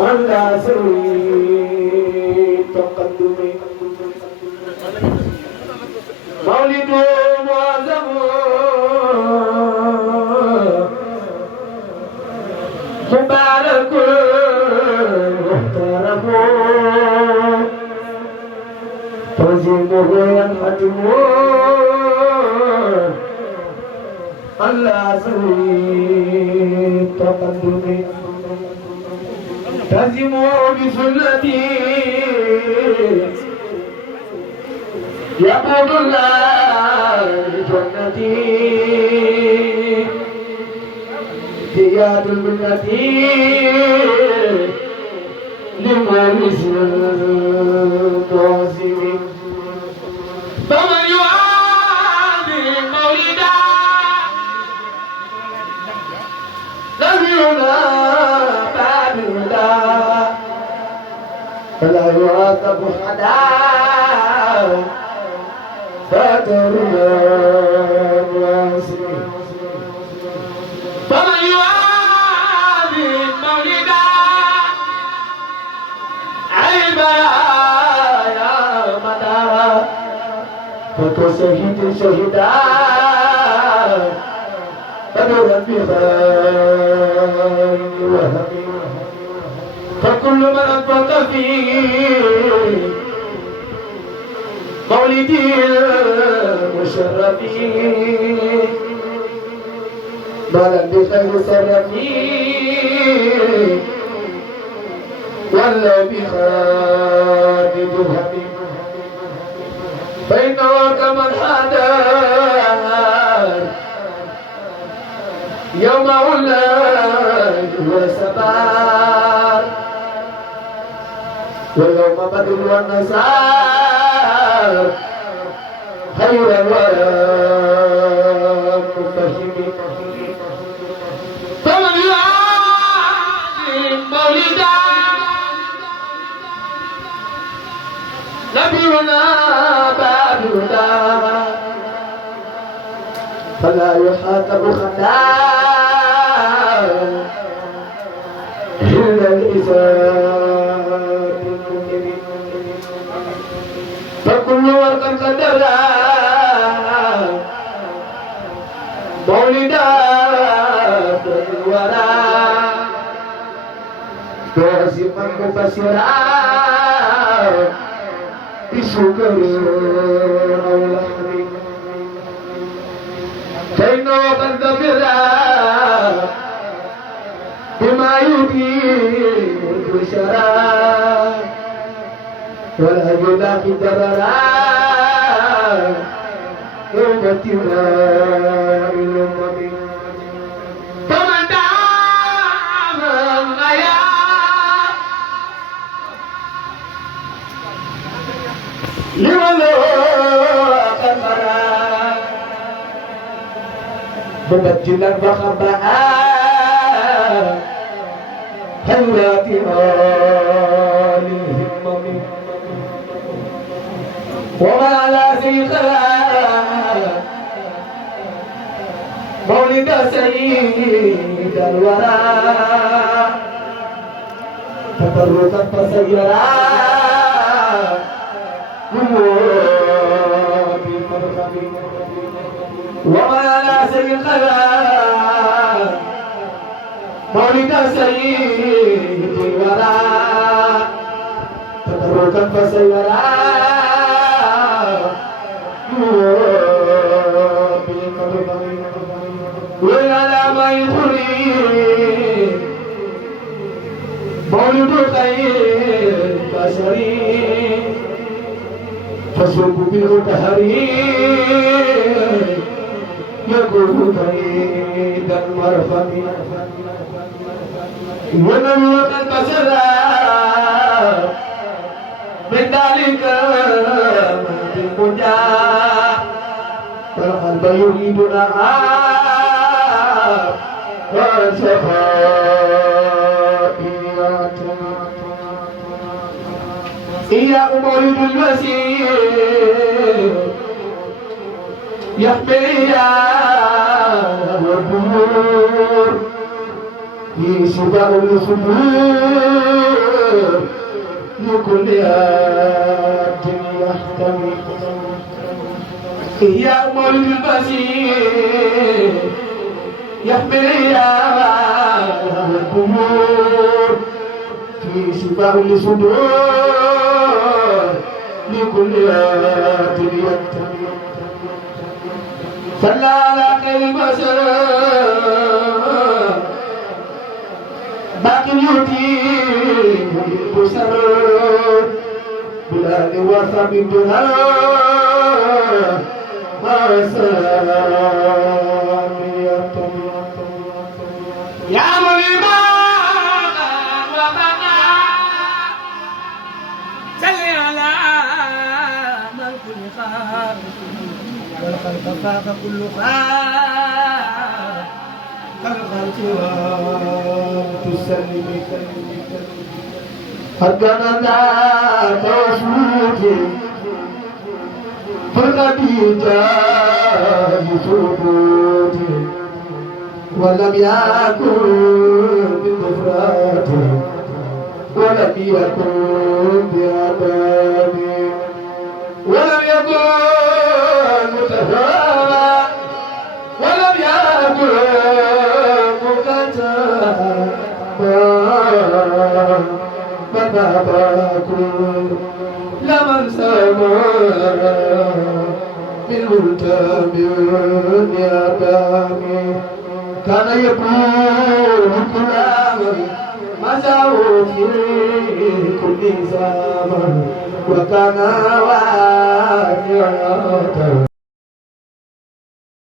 على سوي تقدمي مولد معظم مبارك محترم تزيمه ينحتم على سوي تقدمي تزموا بسنتي يقول الله جنتي زياد المنتي لمورس المعزم فمن يعادي مولدا لم ينام فلا يعاقب حدا فترنا واسمه فمن يعادي مولدا عيبا يا مدى فكشهيد شهدا فنورا بخير وهمي فكل من أنفق فيه مولدي المشرفين مالا بخير سرفين ولا بخير درهم فإنه كمن حدث يوم الله وسبار ويوم بدر والنصار خير الورى مفهم فمن يعادي مولدا نبينا بعدنا فلا يحاكم خدام إلا الإساءة فكل ورق قدر مولدا الورى واثقا مفسرا بشكر أو لحم فإنه قد ذكر بما يدين البشرى ولا يلاقي ضررا يوم اتباع الأمم فمن دام الغيا لولو قمرا مبجلا وخباء هلات الهمم وما لا سيخا مولد سيد الورى تفرقا فسيرا وما لا سيخا مولد سيد الورى تفرقا فسيرا ولا ما يخري مولد خير بشري فسوق بالمتهري يقول كيد المرفق ولم يقل بشرا من ذلك بالمجاة فالقلب يريدنا وشفائيات إياك مولد المسيح يحمي والبنور في شفاء الصدور لكل آت يحتمي يا مولد المسيح يحمي القبور في شفاء لصدور لكل آت يحتمي صلى على خير البشر باقي اليتيم بشر بلاد وثب الدهر ما سلام يا مليما وبنا صل على من كل خير والخلق فاق كل خير كالخلق وتسلم حقنا ذات وسوتي فالنبي ثبوتي ولم يكن بمفراتي ولم يكن بعذابي ولم يكن متهاوى ولم يكن مكتابا فباباكم لمن سمى بالملتم يا دامي كان يقول كلاما مزعوا في كل زمان وكان واقعا